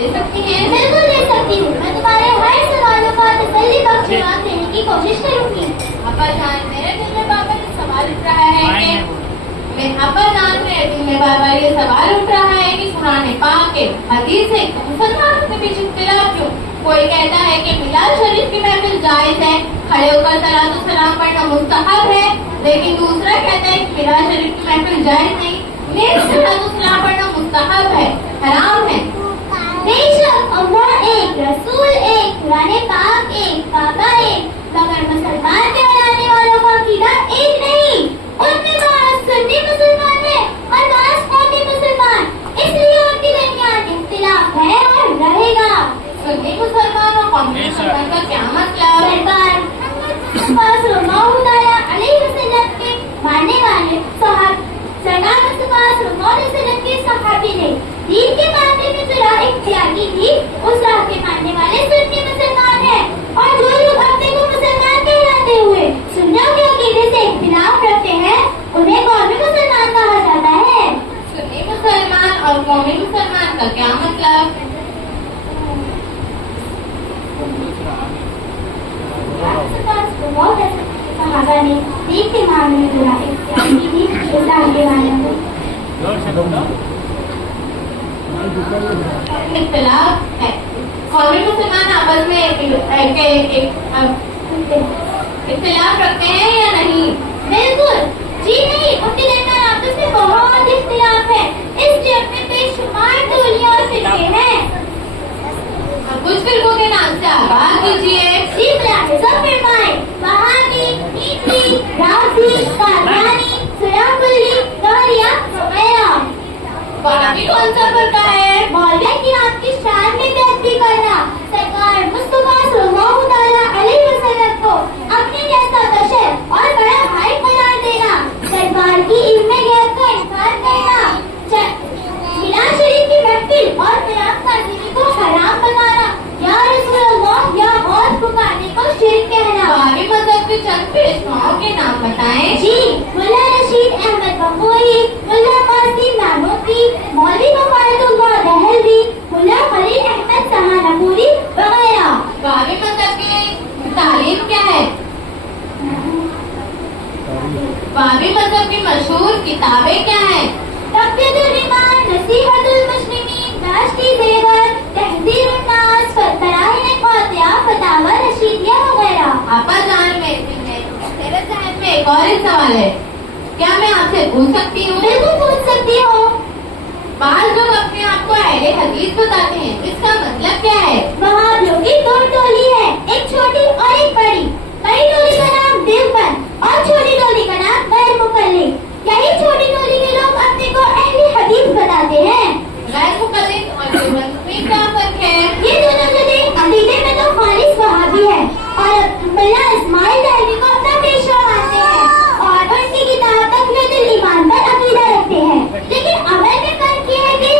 दे सकती हैं? बिल्कुल दे सकती हूँ। मैं तुम्हारे हर सवालों का तसल्ली बख्श जवाब देने की कोशिश करूंगी। अब्बा जान, मेरे दिल में बाबा ये सवाल उठ रहा है कि अब्बा जान, मेरे दिल में बाबा ये सवाल उठ रहा है कि कुरान पाक के हदीस है, मुसलमानों के बीच इख्तिलाफ क्यों? कोई कहता है कि मिलाद शरीफ की महफिल जायज है, खड़े होकर सलातो सलाम पढ़ना मुस्तहब है, लेकिन दूसरा कहता है कि मिलाद शरीफ की महफिल जायज नहीं, लेकिन सलातो सलाम पढ़ना मुस्तहब है, हराम है। बेशक अल्लाह एक, रसूल एक, कुरान पाक एक, काबा एक, मगर मुसलमान कहलाने वालों का अकीदा एक नहीं। उनमें बाज़ सुन्नी मुसलमान है और बाज़ कौमी मुसलमान, इसलिए उनके दरमियान इख्तिलाफ है और रहेगा। सुन्नी मुसलमान और कौमी मुसलमान का क्या मतलब? सरकार सल्लल्लाहु अलैहि वसल्लम के मानने वाले सरकार सल्लल्लाहु अलैहि वसल्लम के सहाबी ने दीन के मामले में जो राह इख्तियार की थी, उस राह के मानने वाले सुन्नी मुसलमान हैं। और जो लोग अपने को मुसलमान कहलाते हुए सुन्नियों के अकीदे से इख्तिलाफ रखते हैं, उन्हें कौमी मुसलमान कहा जाता है। सुन्नी मुसलमान और कौमी मुसलमान का क्या मतलब? सहाबा ने दीन के मामले में जो राह इख्तियार की थी, उस राह के मानने में इख्तिलाफ है। कौमी मुसलमान आपस में इख्तिलाफ रखते हैं या नहीं? बिल्कुल जी नहीं, उनके दरमियान आपस में बहुत इख्तिलाफ है, इसलिए उनमें बेशुमार टोलियां और फिरके हैं। कुछ फिरकों के नाम से आगाज कीजिए। जी सब फरमाए, वहाबी, नीति, राजी, कादयानी, सुन्नतुल्ली, नौरिया वगैरह। वहाबी कौन सा फरका है? मौलवी की आपकी शान में बेइज्जती करना, सरकार मुस्तफा सल्लल्लाहु अलैहि वसल्लम को अपने जैसा बशर और बड़ा भाई करार देना, सरकार की इल्म गैब का इनकार करना, मिलाद शरीफ की महफिल और क़याम ताज़ीमी को हराम बताना, या रसूल अल्लाह या और पुकारने को शिर्क कहना। वहाबी मजहब के चंद पेशवाओं के नाम बताएं। जी, मुल्ला रशीद अहमद गंगोही, मुल्ला कासिम नानोती, मौलवी मुबारकुल्लाह दहलवी, मुल्ला खलील अहमद सहारनपुरी वगैरह। वहाबी मजहब की तालीम क्या है? वहाबी मजहब की मशहूर किताबें क्या हैं? तक़वियतुल ईमान, नसीहतुल मुस्लिमीन, नाश्ती ज़ेवर, तहज़ीरुन नास, फतराइन क़ातिया, फतावा रशीदिया वगैरह। आपा जान, मेरे ज़हन में एक और सवाल है, क्या मैं आपसे पूछ सकती हूँ? बिल्कुल पूछ सकती हो। बाज़ लोग अपने आप को अहले हदीस बताते हैं, इसका मतलब क्या है? वहाबियों की दो टोली है, एक छोटी और एक बड़ी। बड़ी टोली का नाम देवबंद और छोटी टोली का नाम गैर मुक़ल्लिद। यही छोटी टोली के लोग अपने को अहले हदीस बताते हैं। गैर मुक़ल्लिद और देवबंद में क्या फर्क है? ये दोनों जगह अकीदे में तो खालिस वहाबी है और मुल्ला इस्माइल दहलवी को अपना पेशवा मानते हैं और उनकी किताब तक़वियतुल ईमान पर अकीदा रखते हैं, लेकिन अमल में फर्क ये है कि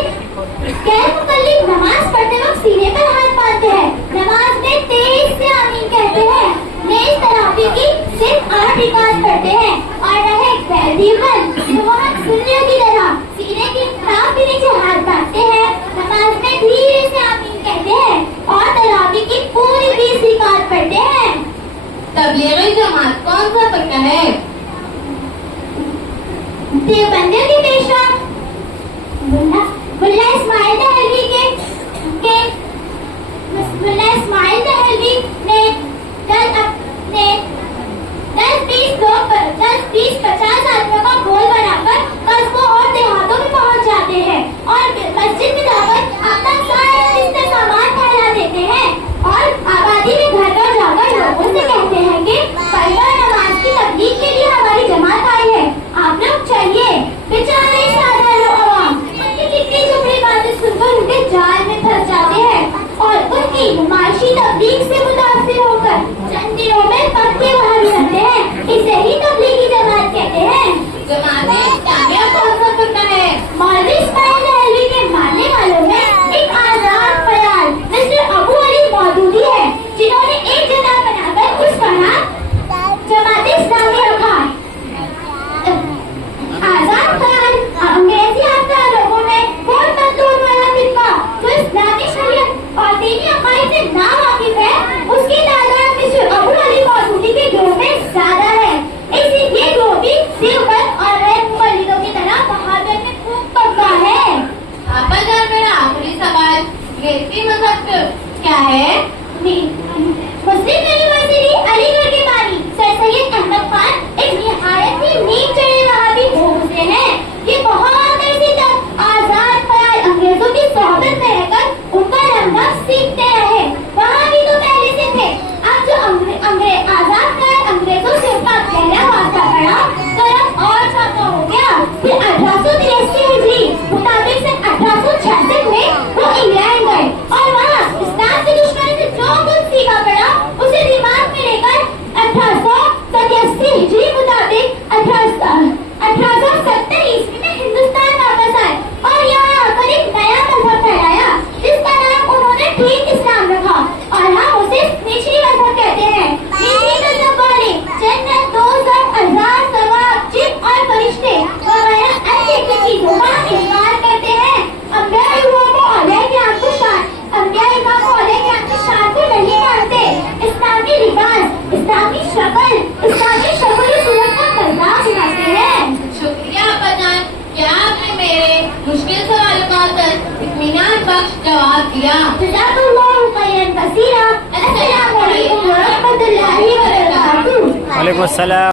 गैर मुक़ल्लिद नमाज पढ़ते वक्त सीने पर हाथ मारते हैं, नमाज में तेज से आमीन कहते हैं, नेज़ तरावी की सिर्फ 8 रिकात पढ़ते हैं, और रहे देवबंद तो वहाँ सुन्नियों की तरह सीने की नाक के नीचे हाथ बांधते हैं, नमाज में धीरे से आमीन कहते हैं और तरावी की पूरी 20 रिकात पढ़ते हैं। तबलीगी जमात कौन सा फरका है? देवबंदियों के पेशवा मुल्ला इस्माइल दहलवी मुल्ला इस्माइल दहलवी ने 10-20-50 आदमियों का गोल बनाकर कस्बों और देहातों में पहुंच जाते हैं और मस्जिद में जाकर अपना सारा रिश्ते सामान फैला देते हैं और आबादी में घर घर जाकर लोगों से कहते हैं कि फजर नमाज की तबलीग के लिए हमारी जमात आई है, आप लोग चलिए। बेचारे सादा लोग अवाम उनकी कितनी झुकड़ी बातें सुनकर और दीनी अकायद से ना वाकिफ है, उसकी तादाद मिस्टर अबू अली मौदूदी के ग्रोह में ज्यादा है। इसलिए ये ग्रोह भी देवबंद और गैर मुक़ल्लिदों की तरह वहाबियत में खूब पक्का है। आपा जान, मेरा आखिरी सवाल, रेती मजहब क्या है? मुस्लिम यूनिवर्सिटी अलीगढ़ के बानी सर सैयद अहमद खान एक निहायत ही नीच चढ़े वहाबी हो गुजरे हैं। ये बहुत अरसे तक आजाद ख्याल अंग्रेजों की सोहबत में रहकर उनका रंग सीखते रहे। वहाबी तो पहले से थे, अब जो अंग्रेज आजाद ख्याल अंग्रेजों से उनका गहरा वास्ता पड़ा, तो और ज्यादा हो गया। फिर 1883 हिजरी मुताबिक सन 1866 में वो इंग्लैंड गए और वहाँ इस्लाम के दुश्मन से जो कुछ सीखा पड़ा उसे दिमाग में लेकर 1887 हिजरी मुताबिक 1870 ईस्वी में हिंदुस्तान वापस आए और यहाँ आकर एक नया मजहब फैलाया, जिसका नाम उन्होंने ठीक इस्लाम रखा और हम उसे निचली मजहब कहते हैं। निचली मजहब वाले जन्नत, दोज़ख, अज़ाब, सवाब, जिन और फरिश्ते वगैरह अन्य चीजों का इनकार करते हैं। अंबिया को अलैहिस्सलाम को शान, अंबिया को अलैहिस्सलाम की शान को नहीं मानते। इस्लामी लिबास, इस्लामी शक्ल, इस्लामी शक्ल सूरत का मजाक उड़ाते हैं। शुक्रिया आपा जान, क्या आपने मेरे मुश्किल सवालों का इत्मीनान बख्श जवाब दिया। जज़ाकल्लाहु खैरन कसीरा। अस्सलामु अलैकुम व रहमतुल्लाहि व बरकातुहू। वालेकुम अस्सलाम।